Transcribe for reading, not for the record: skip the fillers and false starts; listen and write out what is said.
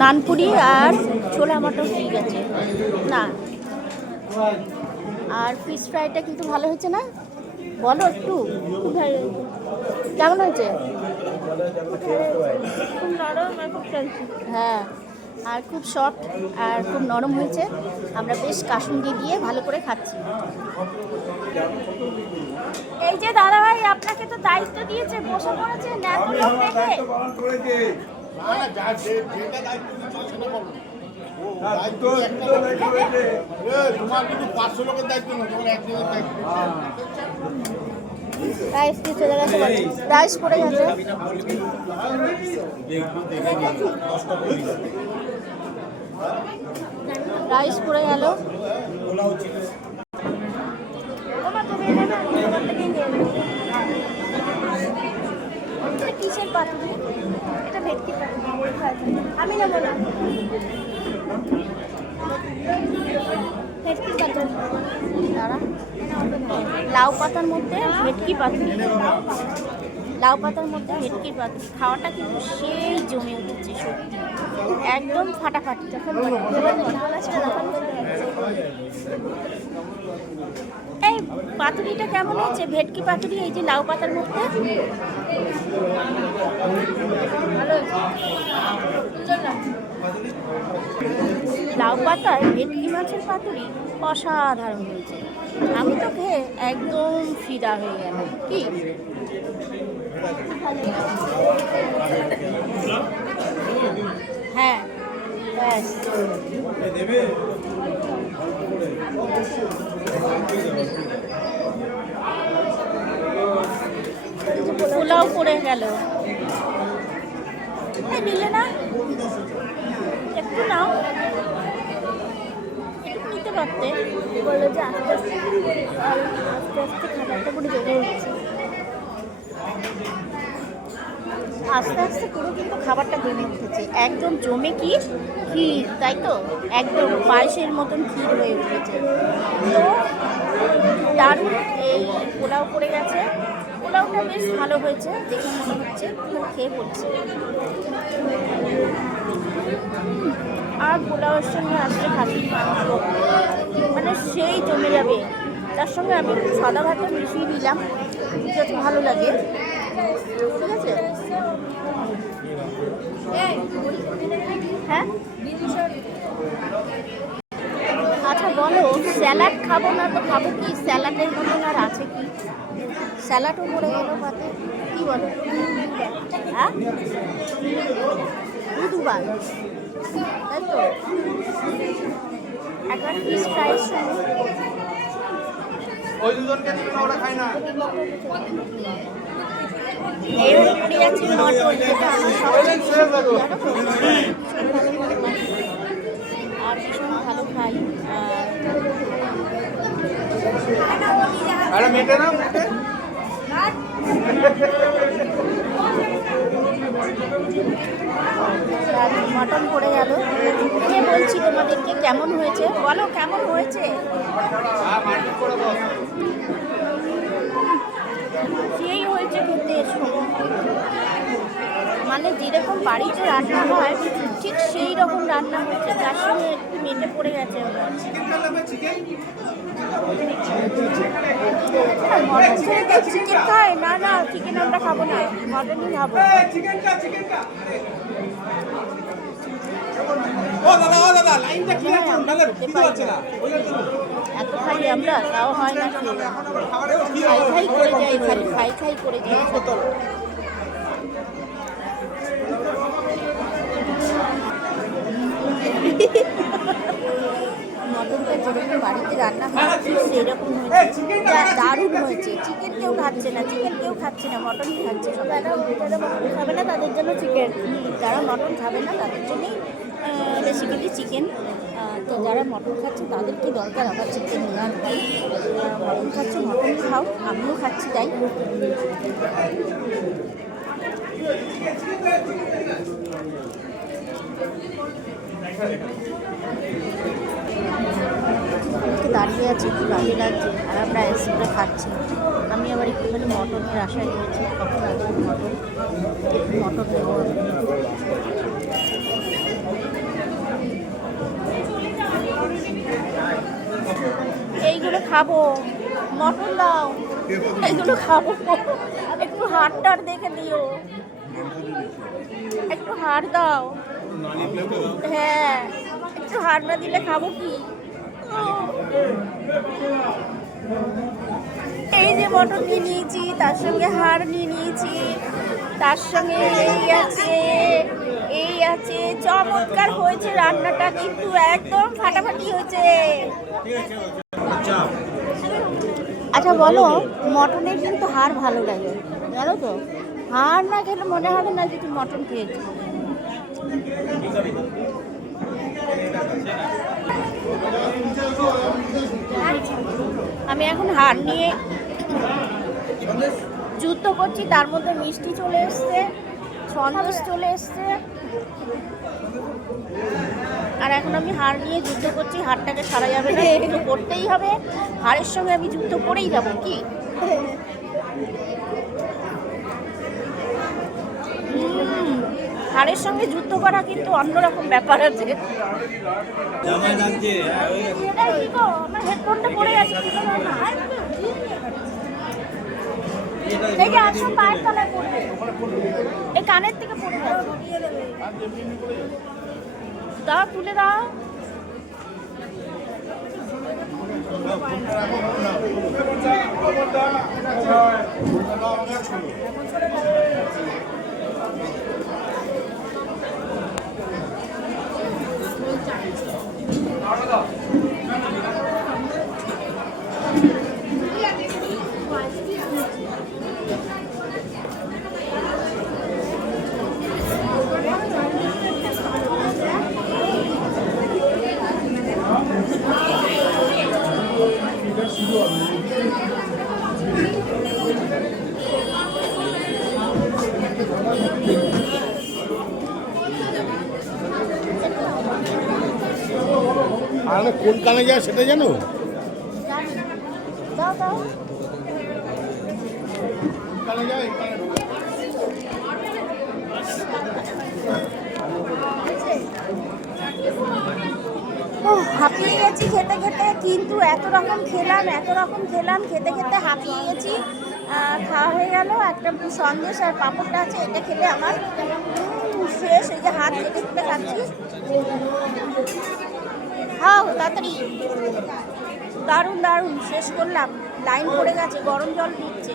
নানপুরি আর ছোলা মটর ঠিক আছে না, আর ফিশ ফ্রাইটা কিন্তু ভালো হয়েছে না? বলো একটু। খুব ভালো হয়েছে। কেমন হয়েছে? খুব নরম আর খুব ক্রাঞ্চি। হ্যাঁ, আর খুব সফট আর খুব নরম হয়েছে। আমরা বেশ কাসুন্দি দিয়ে ভালো করে খাচ্ছি। এই যে দাদা ভাই, আপনাকে তো দায়িত্ব দিয়েছে, বসে পড়েছে এত লোক দেখে। তোমার কিন্তু 500 লোকের দায়িত্ব না, তোমার একজনের দায়িত্ব। রাইস কি চলে গেছে? রাইস পড়ে গেছে। রাইস পড়ে গেল। কিসের পাতুরি? এটা ভেটকি পাতুরি। আমি না বলো ভেটকি পাতুরি। লাউ পাতার মধ্যে ভেটকি পাতুরি, লাউ পাতার মধ্যে ভেটকির পাতুরি খাওয়াটা কিন্তু সেই জমে উঠেছে, সত্যি একদম ফাটাফাটি। এই পাতুরিটা কেমন হয়েছে? ভেটকি পাতুরি এই যে লাউ পাতার মধ্যে লাউ পাতায় ভেটকি মাছের পাতুরি অসাধারণ হয়েছে। আমি তো খেয়ে একদম ফিদা হয়ে গেলাম। কি হ্যাঁ, ব্যাস। পোলাও পড়ে গেল, নিলে না? একটু নাও, একটু নিতে পারতে। বললো যে আস্তে আস্তে আস্তে আস্তে খাবারটা পুরো জমে উঠছে, আস্তে আস্তে পুরো কিন্তু খাবারটা জমে উঠেছে, একদম জমে কি ক্ষীর, তাই তো একদম পায়েসের মতন ক্ষীর হয়ে উঠেছে। তো দারুণ এই পোলাও পড়ে গেছে। পোলাওটা বেশ ভালো হয়েছে দেখে মনে হচ্ছে, খেয়ে পড়ছে। আর পোলাওয়ের সঙ্গে আসলে খাসির মাংস মানে সেই জমে যাবে। তার সঙ্গে আমি সাদা ভাতটা মিশিয়ে দিলাম যাতে ভালো লাগে। ঠিক আছে? হ্যাঁ, আচ্ছা বলো, স্যালাড খাবো না তো খাবো কি? স্যালাডের মতন আর আছে কি? স্যালাডও পড়ে গেল ভাতে। কি বলো? হ্যাঁ, দুবার, তাই তো? একবার ফিশ ফ্রাইয়ের সঙ্গে এইভাবে পড়ে যাচ্ছে মটন, যেটা আমার আর ভীষণ ভালো খাই। মটন পড়ে গেল। কে বলছি তোমাদেরকে কেমন হয়েছে? বলো কেমন হয়েছে? সেই হয়েছে খেতে। মানে যেরকম বাড়িতে রান্না হয় ঠিক সেই রকম রান্না হয়েছে, তার সঙ্গে একটু মেটে পড়ে গেছে। মটন ছেড়ে চিকেন খায় না? না, চিকেন আমরা খাবো না, মটনই খাবো। এত খাই আমরা, তাও হয় না খেয়ে। খাই খাই করে যাই, খালি খাই খাই করে যাই। মটনটা যেরকম বাড়িতে রান্না হয় সেরকম হয়েছে, দারুণ হয়েছে। চিকেন কেউ খাচ্ছে না, চিকেন কেউ খাচ্ছে না, মটনই খাচ্ছে। সব যারা মটন খাবে না তাদের জন্য চিকেন, যারা মটন খাবে না তাদের জন্যই বেসিক্যালি চিকেন। তো যারা মটন খাচ্ছে তাদের কি দরকার আবার চিকেন? মটন খাচ্ছে মটনই খাও, আমিও খাচ্ছি তাই। দাঁড়িয়ে আছি, একটু ভালো লাগছে, আর আমরা আইসক্রিমটা খাচ্ছি। আমি আবার একটুখানি মটনের আশায় রয়েছি, কখন আসবে মটন, একটু মটন নেবো। খাবো, মটন দাও, এগুলো খাবো। একটু হাড়টার দেখে দিও, একটু হাড় দাও। হ্যাঁ, একটু হাড় না দিলে খাবো কি? এই যে মটন নিয়ে নিয়েছি, তার সঙ্গে হাড় নিয়ে নিয়েছি, তার সঙ্গে এই আছে। চমৎকার হয়েছে রান্নাটা, কিন্তু একদম ফাটাফাটি হয়েছে। আচ্ছা বলো, মটনের কিন্তু হাড় ভালো লাগে, জানো তো? হাড় না খেলে মনে হবে না যে তুমি মটন খেয়েছো। আমি এখন হাড় নিয়ে যুদ্ধ করছি, তার মধ্যে মিষ্টি চলে এসছে, সন্দেশ চলে এসছে, আর এখন আমি হাড় নিয়ে যুদ্ধ করছি। হাড়টাকে ছাড়া যাবে না, যুদ্ধ করতেই হবে। হাড়ের সঙ্গে আমি যুদ্ধ করেই যাবো কি। হাড়ের সঙ্গে যুদ্ধ করা কিন্তু অন্যরকম ব্যাপার আছে। আমার হেডফোনটা পড়ে গেছে, এই যে আসো পায়ের তলায় পড়বে, এই কানের থেকে পড়ে যাচ্ছে। দাও, তুলে দাও। আর কোন কানে যায় সেটা জানো? দাও দাও। কানে যায়, কানে ঢোকে। হাঁপিয়ে গেছি খেতে খেতে, কিন্তু এত রকম খেলাম, খেতে খেতে হাঁপিয়ে গেছি। খাওয়া হয়ে গেল। একটা সন্দেশ আর পাঁপড়টা আছে, এটা খেলে আমার শেষ। এই যে হাত কেটে কেটে খাচ্ছি। খাও তাড়াতাড়ি। দারুণ দারুণ শেষ করলাম। লাইন পড়ে গেছে, গরম জল দিচ্ছে।